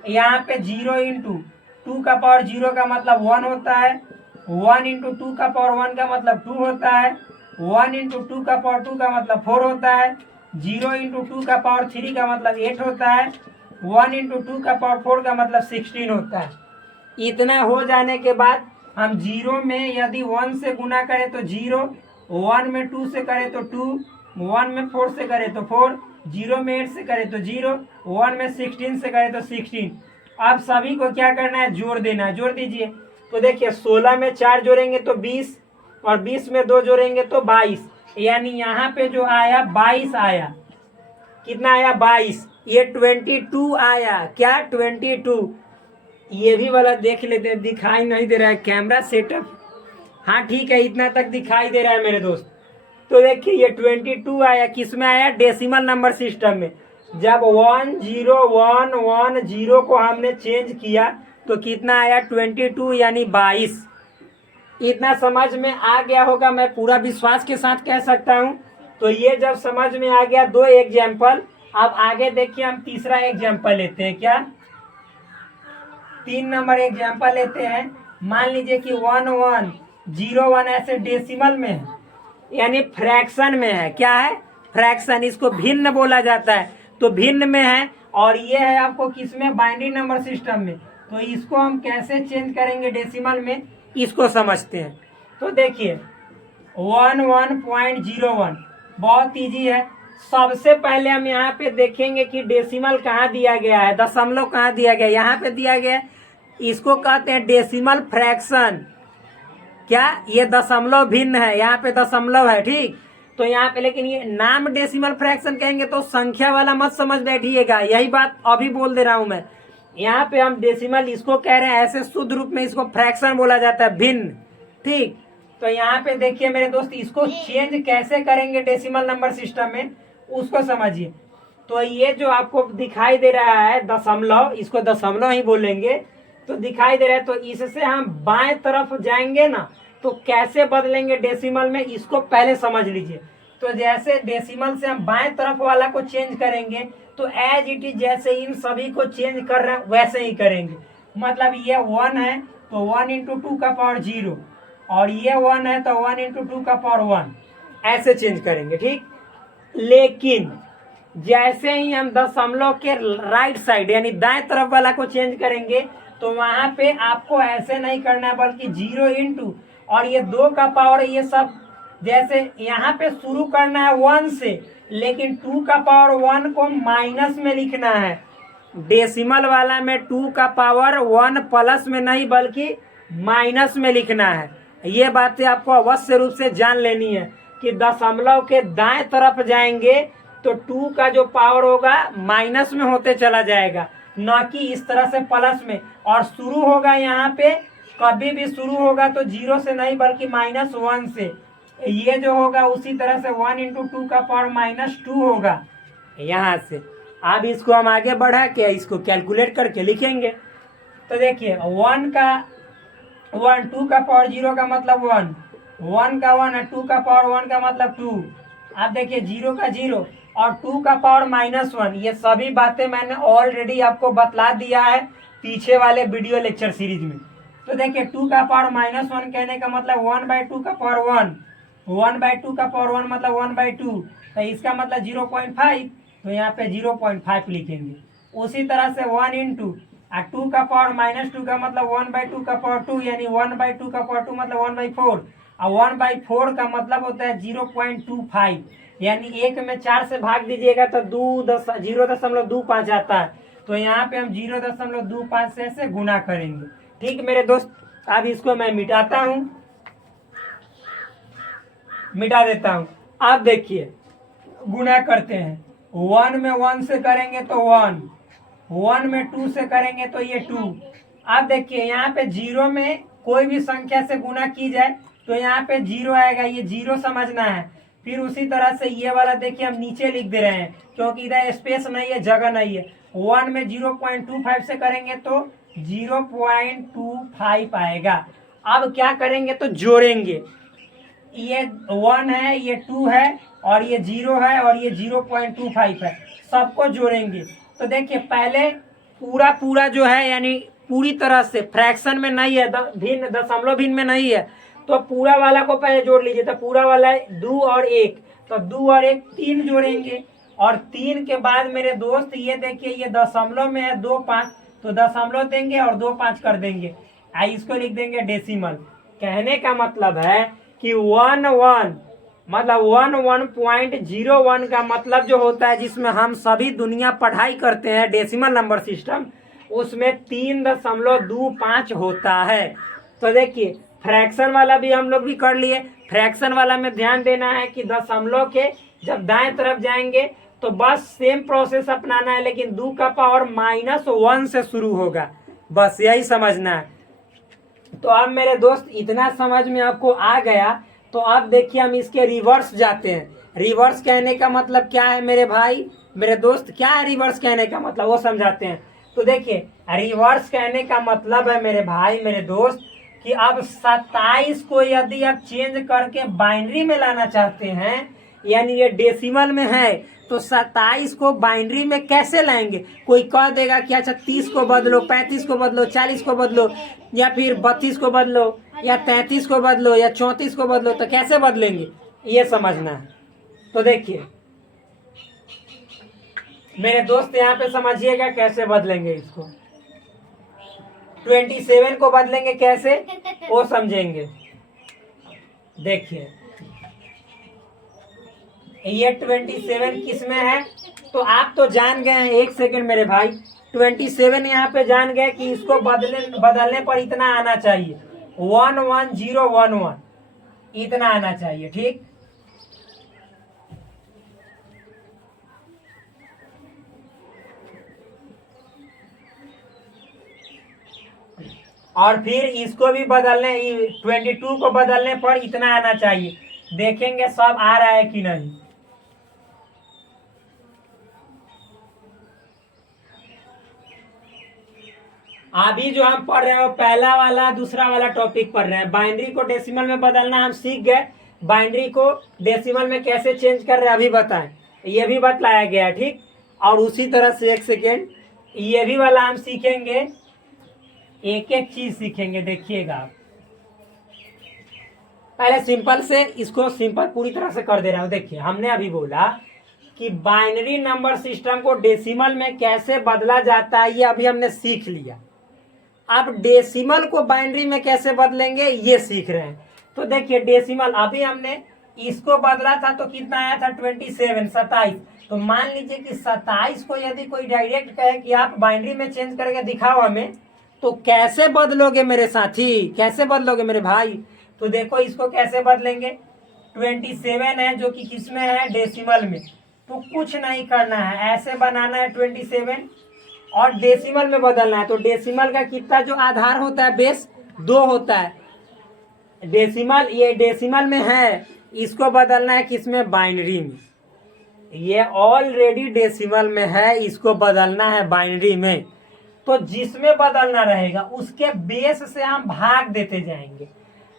यहाँ पे 0 इंटू 2 का पावर 0 का मतलब 1 होता है, 1 इंटू 2 का पावर 1 का मतलब 2 होता है, 1 इंटू 2 का पावर 2 का मतलब 4 होता है, 0 इंटू 2 का पावर 3 का मतलब 8 होता है, 1 इंटू 2 का पावर 4 का मतलब 16 होता है। इतना हो जाने के बाद हम 0 में यदि 1 से गुना करें तो 0, 1 में 2 से करें तो 2, 1 में 4 से करें तो 4, 0 में 8 से करें तो 0, 1 में 16 से करें तो 16। अब सभी को क्या करना है, जोड़ देना है। जोड़ दीजिए। तो देखिए 16 में 4 जोड़ेंगे तो 20 और 20 में 2 जोड़ेंगे तो 22, यानी यहाँ पे जो आया 22 आया। कितना आया, 22। ये 22 आया। क्या, 22। ये भी वाला देख लेते हैं, दिखाई नहीं दे रहा है कैमरा सेटअप। हाँ ठीक है, इतना तक दिखाई दे रहा है मेरे दोस्त। तो देखिए ये 22 आया। किस में आया, डेसिमल नंबर सिस्टम में। जब 1 0 1 1 0 को हमने चेंज किया तो कितना आया, 22 यानी 22। इतना समझ में आ गया होगा, मैं पूरा विश्वास के साथ कह सकता हूँ। तो ये जब समझ में आ गया, 2 एग्जाम्पल। अब आगे देखिए हम तीसरा एग्जाम्पल लेते हैं। क्या, 3 नंबर एग्जाम्पल लेते हैं। मान लीजिए कि 1 1 0 1 ऐसे डेसिमल में है, यानी फ्रैक्शन में है। क्या है, फ्रैक्शन। इसको भिन्न बोला जाता है। तो भिन्न में है और ये है आपको किसमें, बाइनरी नंबर सिस्टम में। तो इसको हम कैसे चेंज करेंगे डेसिमल में, इसको समझते हैं। तो देखिए 11.01 बहुत इजी है। सबसे पहले हम यहाँ पे देखेंगे कि डेसिमल कहाँ दिया गया है, दशमलव कहाँ दिया गया है। यहाँ पे दिया गया है, इसको कहते हैं डेसिमल फ्रैक्शन। क्या, ये दशमलव भिन्न है, यहाँ पे दशमलव है, ठीक। तो यहाँ पे लेकिन ये नाम डेसिमल फ्रैक्शन कहेंगे तो संख्या वाला मत समझ बैठिएगा, यही बात अभी बोल दे रहा हूं मैं। यहाँ पे हम डेसिमल इसको कह रहे हैं, ऐसे शुद्ध रूप में इसको फ्रैक्शन बोला जाता है, भिन्न, ठीक। तो यहाँ पे देखिए मेरे दोस्त, इसको चेंज कैसे करेंगे डेसिमल नंबर सिस्टम में, उसको समझिए। तो ये जो आपको दिखाई दे रहा है दशमलव, इसको दशमलव ही बोलेंगे। तो दिखाई दे रहा है, तो इससे हम बाएं तरफ जाएंगे ना, तो कैसे बदलेंगे डेसिमल में, इसको पहले समझ लीजिए। तो जैसे डेसिमल से हम बाएं तरफ वाला को चेंज करेंगे, तो एज इट इज जैसे इन सभी को चेंज कर रहे हैं वैसे ही करेंगे। मतलब ये 1 है तो 1 इंटू 2 का पावर 0, और ये 1 है तो 1 इंटू 2 का पावर 1, ऐसे चेंज करेंगे, ठीक। लेकिन जैसे ही हम दशमलव के राइट साइड यानी दाएं तरफ वाला को चेंज करेंगे, तो वहां पे आपको ऐसे नहीं करना है, बल्कि 0 इंटू और ये 2 का पावर, ये सब जैसे यहाँ पे शुरू करना है 1 से, लेकिन 2 का पावर 1 को माइनस में लिखना है। डेसिमल वाला में 2 का पावर 1 प्लस में नहीं बल्कि माइनस में लिखना है। ये बातें आपको अवश्य रूप से जान लेनी है कि दशमलव के दाएं तरफ जाएंगे तो 2 का जो पावर होगा माइनस में होते चला जाएगा, न कि इस तरह से प्लस में। और शुरू होगा यहाँ पे, कभी भी शुरू होगा तो 0 से नहीं बल्कि -1 से। ये जो होगा उसी तरह से 1 इंटू 2 का पावर -2 होगा यहाँ से। अब इसको हम आगे बढ़ा के इसको कैलकुलेट करके लिखेंगे। तो देखिए 2 का पावर 0 का मतलब 1, 1 का 1 है, 2 का पावर 1 का मतलब 2। अब देखिए 0 का 0 और 2 का पावर -1, ये सभी बातें मैंने ऑलरेडी आपको बतला दिया है पीछे वाले वीडियो लेक्चर सीरीज में। तो देखिए 2 का पावर -1 कहने का मतलब 1/2 का पावर 1, 1/2 का पावर 1 मतलब 1/2, तो इसका मतलब 0.5, तो यहाँ पे 0.5 लिखेंगे। उसी तरह से 1 इंटू 2 का पावर -2 का मतलब 1/2 का पावर 2, यानी 1/2 का पावर 2 मतलब 1/4, और 1/4 का मतलब होता है 0.25, यानी 1 में 4 से भाग दीजिएगा तो 0.25 आता है। तो यहाँ पे हम 0.25 से ऐसे गुना करेंगे, ठीक मेरे दोस्त। अब इसको मैं मिटाता हूँ, मिटा देता हूँ। अब देखिए गुना करते हैं, 1 में 1 से करेंगे तो 1, 1 में 2 से करेंगे तो ये 2। अब देखिए यहाँ पे 0 में कोई भी संख्या से गुना की जाए तो यहाँ पे 0 आएगा, ये 0 समझना है। फिर उसी तरह से ये वाला देखिए हम नीचे लिख दे रहे हैं क्योंकि इधर स्पेस नहीं है, जगह नहीं है। 1 में 0.25 से करेंगे तो 0.25 आएगा। अब क्या करेंगे तो जोड़ेंगे, ये 1 है, ये 2 है, और ये 0 है, और ये 0.25 है, सबको जोड़ेंगे। तो देखिए पहले पूरा जो है यानी पूरी तरह से फ्रैक्शन में नहीं है, भिन्न दशमलव भिन्न में नहीं है, तो पूरा वाला को पहले जोड़ लीजिए। तो पूरा वाला है 2 और 1, तो 2 और 1 3 जोड़ेंगे, और 3 के बाद मेरे दोस्त ये देखिए ये दशमलव में है 2 5, तो दशमलव देंगे और 2 5 कर देंगे, इसको लिख देंगे डेसिमल। कहने का मतलब है कि 1 मतलब 1 का मतलब जो होता है, जिसमें हम सभी दुनिया पढ़ाई करते हैं डेसिमल नंबर सिस्टम, उसमें 3.25 होता है। तो देखिए फ्रैक्शन वाला भी हम लोग भी कर लिए। फ्रैक्शन वाला में ध्यान देना है कि दशमलव के जब दाएं तरफ जाएंगे तो बस सेम प्रोसेस अपनाना है, लेकिन 2 का पावर -1 से शुरू होगा, बस यही समझना है। तो अब मेरे दोस्त इतना समझ में आपको आ गया, तो अब देखिए हम इसके रिवर्स जाते हैं। रिवर्स कहने का मतलब क्या है मेरे भाई मेरे दोस्त, क्या है रिवर्स कहने का मतलब, वो समझाते हैं। तो देखिए रिवर्स कहने का मतलब है मेरे भाई मेरे दोस्त कि अब 27 को यदि आप चेंज करके बाइनरी में लाना चाहते हैं, यानी ये डेसिमल में है, तो 27 को बाइनरी में कैसे लाएंगे। कोई कह देगा कि अच्छा 30 को बदलो, 35 को बदलो, 40 को बदलो, या फिर 32 को बदलो, या 33 को बदलो, या 34 को बदलो, तो कैसे बदलेंगे ये समझना है। तो देखिए मेरे दोस्त यहाँ पे समझिएगा कैसे बदलेंगे इसको। 27 को बदलेंगे कैसे वो समझेंगे। देखिए ये 27 किस में है, तो आप तो जान गए हैं, एक सेकंड मेरे भाई, 27 यहाँ पे जान गए कि इसको बदलने पर इतना आना चाहिए, 11011 इतना आना चाहिए, ठीक। और फिर इसको भी बदलने 22 को बदलने पर इतना आना चाहिए। देखेंगे सब आ रहा है कि नहीं। अभी जो हम पढ़ रहे हैं वो पहला वाला दूसरा वाला टॉपिक पढ़ रहे हैं। बाइनरी को डेसिमल में बदलना हम सीख गए, बाइनरी को डेसिमल में कैसे चेंज कर रहे हैं अभी बताएं, ये भी बतलाया गया, ठीक। और उसी तरह से एक सेकेंड ये भी वाला हम सीखेंगे, एक एक चीज सीखेंगे, देखिएगा आप। पहले सिंपल से इसको सिंपल पूरी तरह से कर दे रहा हूं। देखिए हमने अभी बोला कि बाइनरी नंबर सिस्टम को डेसिमल में कैसे बदला जाता है, ये अभी हमने सीख लिया। अब डेसिमल को बाइनरी में कैसे बदलेंगे ये सीख रहे हैं। तो देखिए डेसिमल अभी हमने इसको बदला था तो कितना आया था 27। तो मान लीजिए कि 27 को यदि कोई डायरेक्ट कहे कि आप बाइनरी में चेंज करके दिखाओ हमें, तो कैसे बदलोगे मेरे साथी, कैसे बदलोगे मेरे भाई। तो देखो इसको कैसे बदलेंगे, 27 है जो कि किस में है डेसिमल में, तो कुछ नहीं करना है, ऐसे बनाना है 27 और डेसिमल में बदलना है। तो डेसिमल का कितना जो आधार होता है बेस 2 होता है, डेसिमल ये डेसिमल में है, इसको बदलना है किसमें बाइनरी में। ये ऑलरेडी डेसिमल में है, इसको बदलना है बाइनरी में। तो जिसमें बदलना रहेगा उसके बेस से हम भाग देते जाएंगे।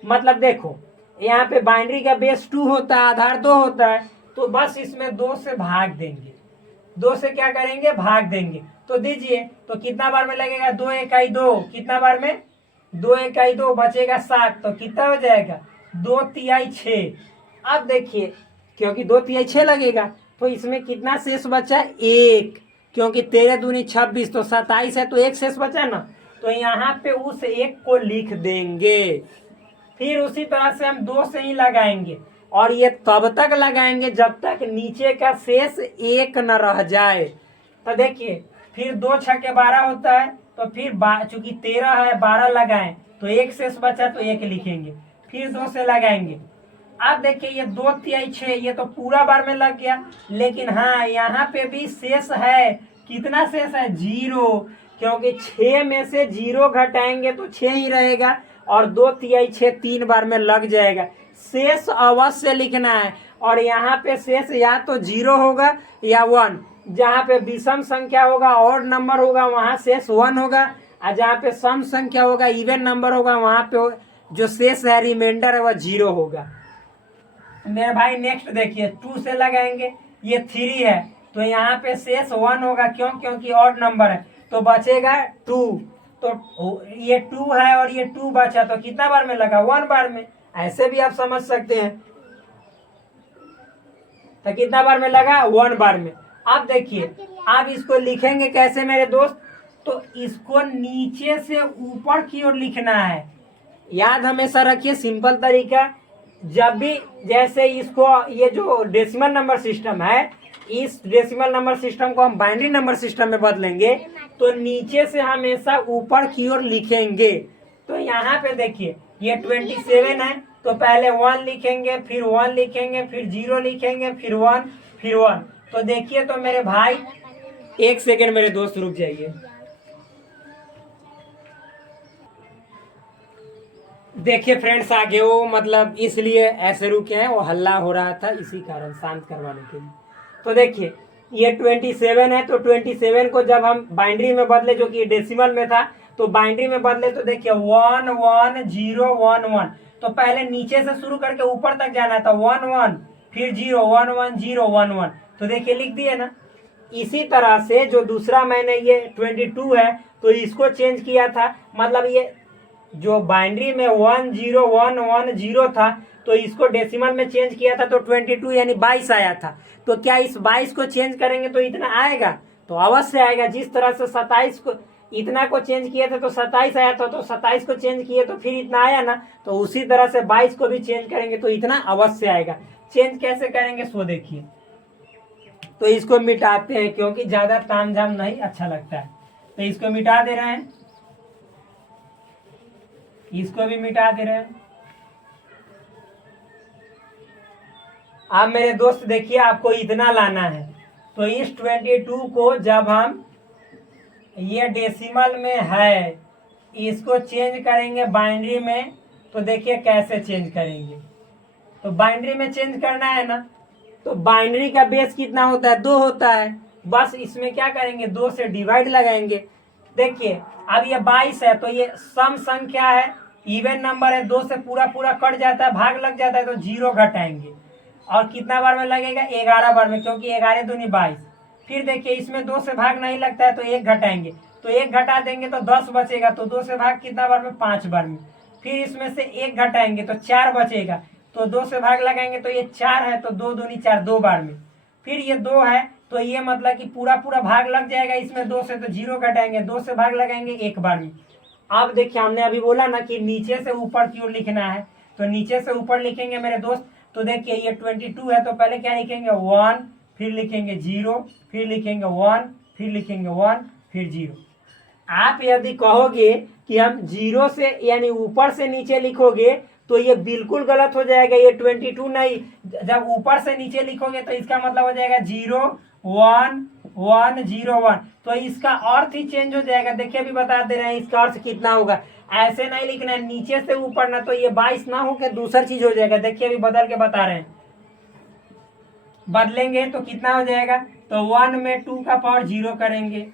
मतलब देखो यहाँ पे बाइनरी का बेस 2 होता है, आधार 2 होता है, तो बस इसमें 2 से भाग देंगे, 2 से क्या करेंगे भाग देंगे। तो दीजिए तो कितना बार में लगेगा 2 इकाई 2, कितना बार में 2 इकाई 2 बचेगा 7, तो कितना हो जाएगा 2 तिहाई 6। अब देखिए क्योंकि 2 तिहाई 6 लगेगा तो इसमें कितना शेष बचा 1, क्योंकि 13 दूनी 26, तो 27 है तो 1 शेष बचा ना, तो यहाँ पे उस 1 को लिख देंगे। फिर उसी तरह से हम 2 से ही लगाएंगे और ये तब तक लगाएंगे जब तक नीचे का शेष 1 न रह जाए। तो देखिए फिर 2 छक्के 12 होता है, तो फिर चूंकि 13 है 12 लगाएं तो 1 शेष बचा तो 1 लिखेंगे, फिर 2 से लगाएंगे। अब देखिए ये 2 तिहाई 6 ये तो पूरा बार में लग गया, लेकिन हाँ यहाँ पे भी शेष है, कितना शेष है 0, क्योंकि 6 में से 0 घटाएंगे तो 6 ही रहेगा और 2 तिहाई 6 3 बार में लग जाएगा। शेष अवश्य लिखना है और यहाँ पे शेष या तो 0 होगा या 1, जहाँ पे विषम संख्या होगा और नंबर होगा वहाँ शेष 1 होगा, और जहाँ पे सम संख्या होगा इवन नंबर होगा वहाँ पे जो शेष है रिमाइंडर है वह 0 होगा। मेरे भाई नेक्स्ट देखिए 2 से लगाएंगे, ये 3 है तो यहाँ पे शेष 1 होगा, क्यों क्योंकि ऑड नंबर है, तो बचेगा 2, तो ये 2 है और ये 2 बचा, तो कितना बार में लगा? 1 बार में। ऐसे भी आप समझ सकते हैं। तो कितना बार में लगा? 1 बार में। अब देखिए, आप इसको लिखेंगे कैसे मेरे दोस्त? तो इसको नीचे से ऊपर की ओर लिखना है। याद हमेशा रखिए, सिंपल तरीका। जब भी जैसे इसको, ये जो डेसिमल नंबर सिस्टम है, इस डेसिमल नंबर सिस्टम को हम बाइनरी नंबर सिस्टम में बदलेंगे, तो नीचे से हमेशा ऊपर की ओर लिखेंगे। तो यहाँ पे देखिए, ये 27 है, तो पहले 1 लिखेंगे, फिर 1 लिखेंगे, फिर 0 लिखेंगे, फिर 1, फिर 1। तो देखिए तो मेरे भाई, 1 सेकेंड मेरे दोस्त रुक जाइए। देखिए फ्रेंड्स, आगे वो मतलब इसलिए ऐसे रुके हैं, वो हल्ला हो रहा था, इसी कारण शांत करवाने के लिए। तो देखिए, ये 27 है, तो 27 को जब हम बाइनरी में बदले, जो कि डेसिमल में था, तो बाइनरी में बदले, तो देखिए 1 1 0 1 1। तो पहले नीचे से शुरू करके ऊपर तक जाना था, 1 1, फिर 0 1 1 0 1 1। तो देखिए लिख दिए ना। इसी तरह से जो दूसरा मैंने ये 22 है, तो इसको चेंज किया था, मतलब ये जो बाइनरी में 1 0 1 1 0 था, तो इसको डेसिमल में चेंज किया था, तो 22 यानी 22 आया था। तो क्या इस 22 को चेंज करेंगे तो इतना आएगा? तो अवश्य आएगा। जिस तरह से 27 को, इतना को चेंज किए थे तो 27 आया था, तो 27 को चेंज किए तो फिर इतना आया ना। तो उसी तरह से 22 को भी चेंज करेंगे तो इतना अवश्य आएगा। चेंज कैसे करेंगे सो देखिए। तो इसको मिटाते हैं, क्योंकि ज्यादा तामझाम नहीं अच्छा लगता है। तो इसको मिटा दे रहे हैं, इसको भी मिटा दे रहे हैं। अब मेरे दोस्त देखिए, आपको इतना लाना है। तो इस 22 को जब हम, ये डेसिमल में है, इसको चेंज करेंगे बाइनरी में, तो देखिए कैसे चेंज करेंगे। तो बाइनरी में चेंज करना है ना, तो बाइनरी का बेस कितना होता है? 2 होता है। बस इसमें क्या करेंगे? 2 से डिवाइड लगाएंगे। देखिए अब ये 22 है, तो ये सम संख्या है, इवन नंबर है, 2 से पूरा पूरा कट जाता है, भाग लग जाता है, तो 0 घटाएंगे। और कितना बार में लगेगा? 11 बार में, क्योंकि 11 दूनी 22। फिर देखिए, इसमें 2 से भाग नहीं लगता है, तो 1 घटाएंगे। तो 1 घटा देंगे तो 10 बचेगा, तो 2 से भाग कितना बार में? 5 बार में। फिर इसमें से 1 घटाएंगे तो 4 बचेगा, तो 2 से भाग लगाएंगे, तो ये 4 है, तो 2 दूनी 4, 2 बार में। फिर ये 2 है, तो ये मतलब कि पूरा पूरा भाग लग जाएगा इसमें 2 से, तो 0 घटाएंगे, 2 से भाग लगाएंगे 1 बार में। अब देखिए, हमने अभी बोला ना कि नीचे से ऊपर की ओर लिखना है, तो नीचे से ऊपर लिखेंगे मेरे दोस्त। तो देखिए, ये 22 है, तो पहले क्या लिखेंगे? 1, फिर लिखेंगे 0, फिर लिखेंगे 1, फिर लिखेंगे 1, फिर 0। आप यदि कहोगे कि हम 0 से यानी ऊपर से नीचे लिखोगे, तो ये बिल्कुल गलत हो जाएगा। ये 22 नहीं, जब ऊपर से नीचे लिखोगे तो इसका मतलब हो जाएगा 0 1 1 0 1। तो इसका अर्थ ही चेंज हो जाएगा। देखिए अभी बता दे रहे हैं इसका अर्थ कितना होगा। ऐसे नहीं लिखना है नीचे से ऊपर ना, तो ये 22 ना हो के दूसरा चीज हो जाएगा। देखिए अभी बदल के बता रहे हैं, बदलेंगे तो कितना हो जाएगा? तो 1 में 2 का पावर 0 करेंगे,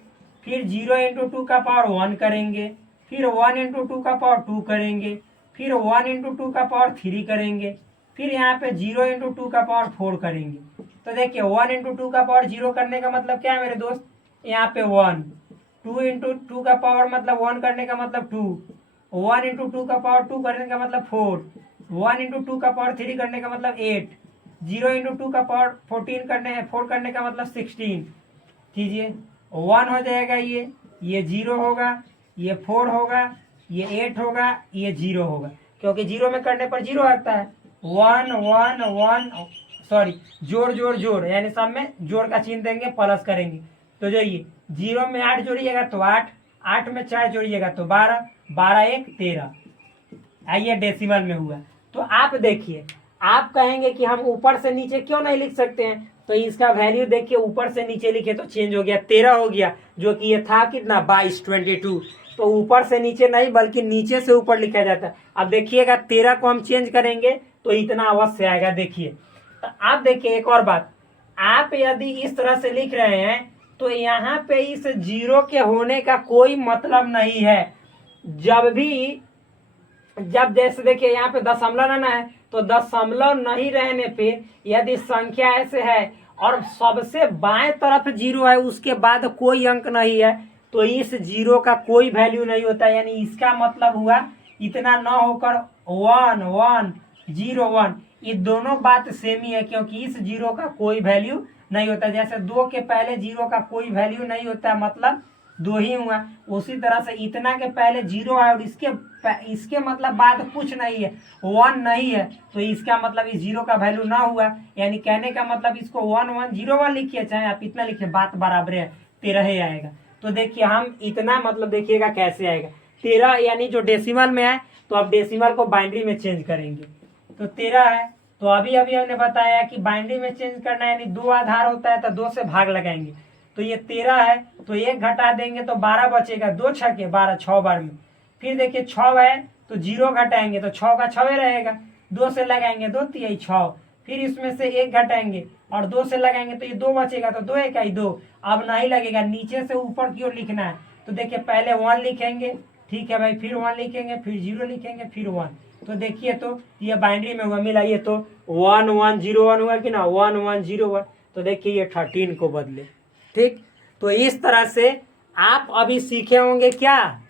फिर 0 इंटू 2 का पावर 1 करेंगे, फिर 1 इंटू 2 का पावर 2 करेंगे, फिर 1 इंटू 2 का पावर 3 करेंगे, फिर यहाँ पे 0 इंटू 2 का पावर 4 करेंगे। तो देखिए 1 इंटू 2 का पावर 0 करने का मतलब क्या है मेरे दोस्त? यहाँ पे 1, 2 इंटू 2 का पावर मतलब 1 करने का मतलब 2, 1 इंटू 2 का पावर 2 करने का मतलब 4, 1 इंटू 2 का पावर 3 करने का मतलब 8, 0 इंटू 2 का पावर 14 करने है, 4 करने का मतलब 16। कीजिए 1 हो जाएगा, ये 0 होगा, ये 4 होगा, ये 8 होगा, ये 0 होगा, क्योंकि 0 में करने पर 0 आता है। 1 1 1 सॉरी, जोड़ जोड़ जोड़, यानी सब में जोड़ का चिन्ह देंगे, प्लस करेंगे। तो जो ये 0 में 8 जोड़िएगा तो 8, 8 में 4 जोड़िएगा तो 12, 12 1 13। आइए डेसिमल में हुआ। तो आप देखिए, आप कहेंगे कि हम ऊपर से नीचे क्यों नहीं लिख सकते हैं? तो इसका वैल्यू देखिए, ऊपर से नीचे लिखे तो चेंज हो गया, 13 हो गया, जो कि ये था कितना? 22। तो ऊपर से नीचे नहीं बल्कि नीचे से ऊपर लिखा जाता है। अब देखिएगा 13 को हम चेंज करेंगे तो इतना अवश्य आएगा। देखिए, तो आप देखिए एक और बात, आप यदि इस तरह से लिख रहे हैं तो यहाँ पे इस 0 के होने का कोई मतलब नहीं है। जब जैसे देखिए यहाँ पे दशमलव रहना है, तो दशमलव नहीं रहने पे यदि संख्या ऐसे है और सबसे बाएं तरफ 0 है, उसके बाद कोई अंक नहीं है, तो इस जीरो का कोई वैल्यू नहीं होता, यानी इसका मतलब हुआ इतना न होकर 1 1 0 1, ये दोनों बात सेम ही है, क्योंकि इस जीरो का कोई वैल्यू नहीं होता। जैसे 2 के पहले जीरो का कोई वैल्यू नहीं होता, मतलब 2 ही हुआ। उसी तरह से इतना के पहले जीरो है और इसके मतलब बाद कुछ नहीं है, 1 नहीं है, तो इसका मतलब इस जीरो का वैल्यू ना हुआ। यानी कहने का मतलब इसको 1 1 0 1 लिखिए, चाहे आप इतना लिखिए, बात बराबर है, 13 ही आएगा। तो देखिए हम इतना मतलब देखिएगा कैसे आएगा 13, यानी जो डेसिमल में है तो अब डेसिमल को बाइनरी में चेंज करेंगे। तो 13 है, तो अभी हमने बताया कि बाइनरी में चेंज करना है, यानी 2 आधार होता है तो 2 से भाग लगाएंगे। तो ये 13 है, तो 1 घटा देंगे तो 12 बचेगा, 2 छके 12, 6 बार में। फिर देखिए 6 है तो 0 घटाएंगे तो 6 का 6 रहेगा, 2 से लगाएंगे 2 तिहाई 6, फिर इसमें से 1 घटाएंगे और 2 से लगाएंगे तो ये 2 बचेगा, तो 2 इकाई 2। अब नहीं लगेगा, नीचे से ऊपर की ओर लिखना है। तो देखिए पहले 1 लिखेंगे, ठीक है भाई, फिर 1 लिखेंगे, फिर 0 लिखेंगे, फिर 1। तो देखिए तो ये बाइनरी में हुआ, मिलाइए तो 1 1 0 1 हुआ कि ना, 1 1 0 1। तो देखिए ये 13 को बदले। ठीक, तो इस तरह से आप अभी सीखे होंगे क्या,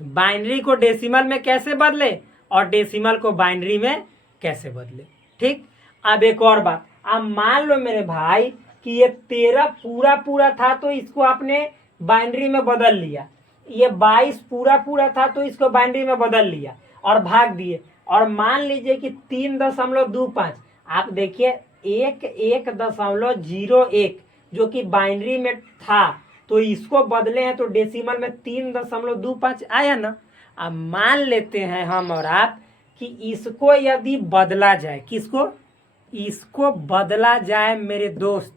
बाइनरी को डेसिमल में कैसे बदले और डेसिमल को बाइनरी में कैसे बदले। ठीक, अब एक और बात, अब मान लो मेरे भाई कि ये 13 पूरा पूरा था तो इसको आपने बाइनरी में बदल लिया, ये 22 पूरा पूरा था तो इसको बाइनरी में बदल लिया और भाग दिए, और मान लीजिए कि 3.25, आप देखिए 1.01 जो कि बाइनरी में था तो इसको बदले हैं तो डेसिमल में 3.25 आया ना। अब मान लेते हैं हम और आप कि इसको यदि बदला जाए, किसको, इसको बदला जाए मेरे दोस्त,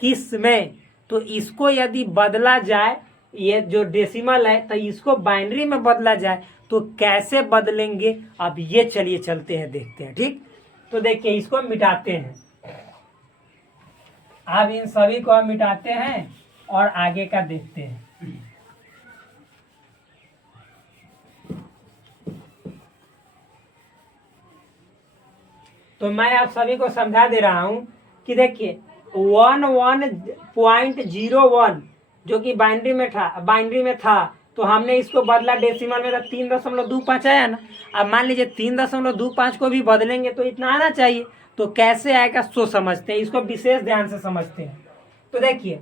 किस में, तो इसको यदि बदला जाए, ये जो डेसिमल है तो इसको बाइनरी में बदला जाए, तो कैसे बदलेंगे, अब ये चलिए चलते हैं देखते हैं। ठीक, तो देखिए इसको मिटाते हैं, अब इन सभी को हम मिटाते हैं और आगे का देखते हैं। तो मैं आप सभी को समझा दे रहा हूं कि देखिए 11.01 जो कि बाइनरी में था तो हमने इसको बदला डेसिमल में, तो 3.25 आया ना। अब मान लीजिए 3.25 को भी बदलेंगे तो इतना आना चाहिए, तो कैसे आएगा सो समझते हैं, इसको विशेष ध्यान से समझते हैं। तो देखिए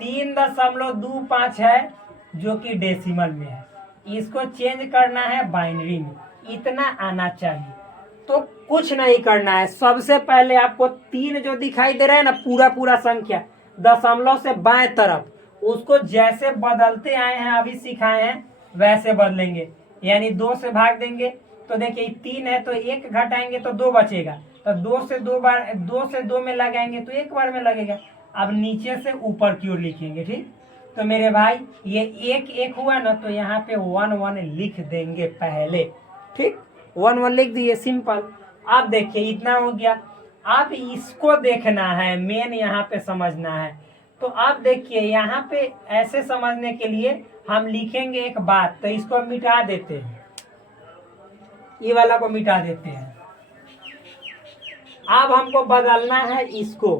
3.25 है जो कि डेसिमल में है, इसको चेंज करना है बाइनरी में, इतना आना चाहिए। तो कुछ नहीं करना है, सबसे पहले आपको 3 जो दिखाई दे रहा है ना, पूरा पूरा संख्या दशमलव से बाएं तरफ, उसको जैसे बदलते आए हैं अभी सिखाए हैं वैसे बदलेंगे। यानी 2 से भाग देंगे तो देखिए 3 है तो 1 घटाएंगे तो 2 बचेगा, तो 2 से 2 में लगाएंगे तो 1 बार में लगेगा। अब नीचे से ऊपर की ओर लिखेंगे। ठीक, तो मेरे भाई ये 1 1 हुआ ना, तो यहाँ पे 1 1 लिख देंगे पहले। ठीक, 1 1 लिख दिए, सिंपल। अब देखिए इतना हो गया, अब इसको देखना है, मेन यहाँ पे समझना है। तो अब देखिए यहाँ पे ऐसे समझने के लिए हम लिखेंगे एक बात, तो इसको मिटा देते हैं, ये वाला को मिटा देते हैं। अब हमको बदलना है इसको,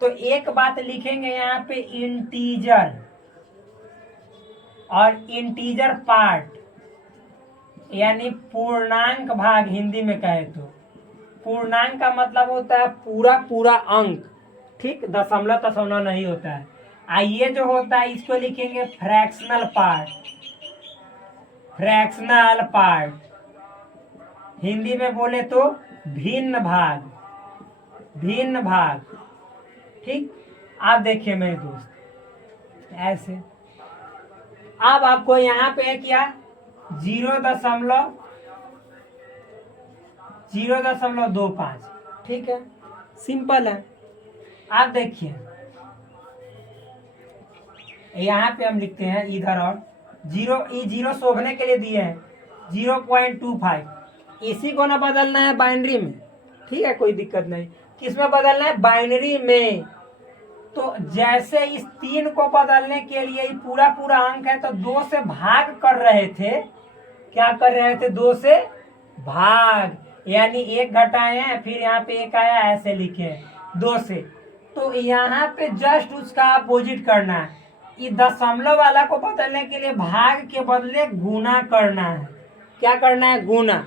तो एक बात लिखेंगे यहाँ पे, इंटीजर और इंटीजर पार्ट, यानी पूर्णांक भाग, हिंदी में कहे तो पूर्णांक का मतलब होता है पूरा पूरा अंक। ठीक, दशमलव नहीं होता है। आइए जो होता है इसको लिखेंगे fractional part, fractional part, Hindi में बोले तो भिन्न भाग, भिन्न भाग। ठीक, आप देखिए मेरे दोस्त ऐसे। अब आपको यहाँ पे क्या 0.25, ठीक है, सिंपल है। आप देखिए यहाँ पे हम लिखते हैं इधर, और जीरो शोभने के लिए दिए हैं 0.25, इसी को ना बदलना है बाइनरी में। ठीक है, कोई दिक्कत नहीं, किसमें बदलना है, बाइनरी में। तो जैसे इस 3 को बदलने के लिए पूरा पूरा अंक है तो 2 से भाग कर रहे थे, क्या कर रहे थे, 2 से भाग, यानी 1 घटाए हैं, फिर यहाँ पे 1 आया, ऐसे लिखे 2 से। तो यहाँ पे जस्ट उसका अपोजिट करना है, ये दशमलव वाला को बदलने के लिए भाग के बदले गुना करना है। क्या करना है? गुना।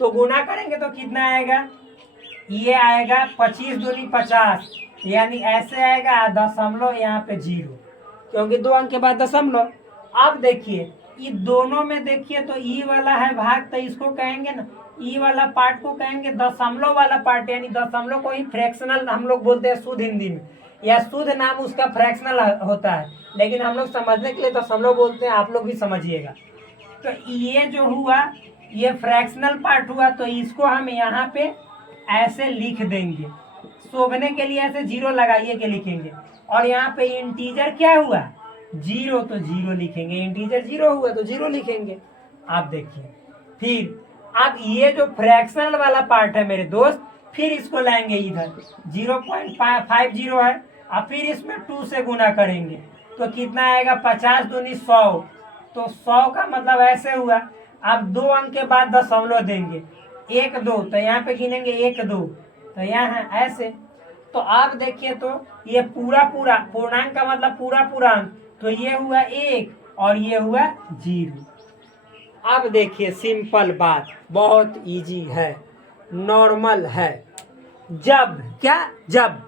तो गुना करेंगे तो कितना आएगा? ये आएगा 25 दूनी 50, यानी ऐसे आएगा दशमलव यहाँ पे 0, क्योंकि 2 अंक के बाद दशमलव। अब देखिए ये दोनों में देखिए तो ई वाला है भाग, तो इसको कहेंगे ना, ई वाला पार्ट को कहेंगे दशमलव वाला पार्ट, यानी दशमलव को ही फ्रैक्शनल हम लोग बोलते हैं शुद्ध हिंदी में, या शुद्ध नाम उसका फ्रैक्शनल होता है, लेकिन हम लोग समझने के लिए दशमलव बोलते हैं, आप लोग भी समझिएगा। तो ये जो हुआ ये फ्रैक्शनल पार्ट हुआ, तो इसको हम यहाँ पे ऐसे लिख देंगे, शोभने के लिए ऐसे 0 लगाइए के लिखेंगे। और यहाँ पे इंटीजर क्या हुआ? 0, तो 0 लिखेंगे। इंटीजर 0 हुआ तो 0 लिखेंगे। आप देखिए फिर अब ये जो फ्रैक्शनल वाला पार्ट है मेरे दोस्त, फिर इसको लाएंगे इधर 0.50 है, और फिर इसमें 2 से गुना करेंगे तो कितना आएगा? 50 दूनी 100, तो 100 का मतलब ऐसे हुआ। अब 2 अंक के बाद दशमलव देंगे, 1 2, तो यहाँ पे गिनेंगे 1 2, तो यहाँ ऐसे। तो आप देखिए तो ये पूरा पूर्णांक का मतलब पूरा अंक, तो ये हुआ 1 और ये हुआ 0। अब देखिए सिंपल बात, बहुत इजी है, नॉर्मल है। जब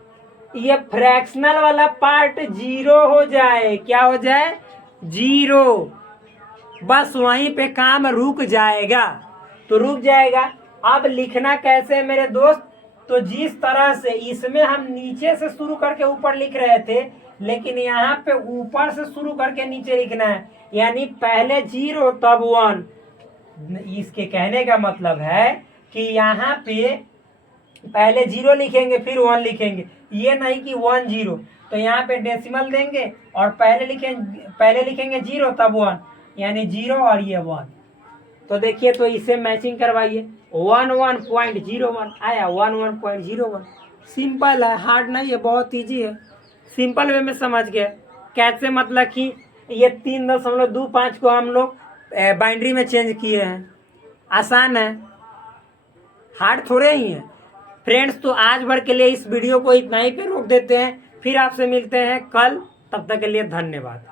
ये फ्रैक्शनल वाला पार्ट 0 हो जाए, क्या हो जाए? 0, बस वहीं पे काम रुक जाएगा। तो रुक जाएगा। अब लिखना कैसे है मेरे दोस्त? तो जिस तरह से इसमें हम नीचे से शुरू करके ऊपर लिख रहे थे, लेकिन यहाँ पे ऊपर से शुरू करके नीचे लिखना है, यानी पहले 0 तब 1। इसके कहने का मतलब है कि यहाँ पे पहले 0 लिखेंगे फिर 1 लिखेंगे, ये नहीं कि 1 0। तो यहाँ पे डेसिमल देंगे और पहले लिखेंगे 0 तब 1, यानी 0 और ये 1। तो देखिए तो इसे मैचिंग करवाइए, 11.01 आया, 11.01। सिंपल है, हार्ड नहीं है, बहुत इजी है, सिंपल वे में समझ गए। कैसे? मतलब कि ये 3.25 को हम लोग बाइनरी में चेंज किए हैं, आसान है, हार्ड थोड़े ही है फ्रेंड्स। तो आज भर के लिए इस वीडियो को इतना ही पे रोक देते हैं, फिर आपसे मिलते हैं कल, तब तक के लिए धन्यवाद।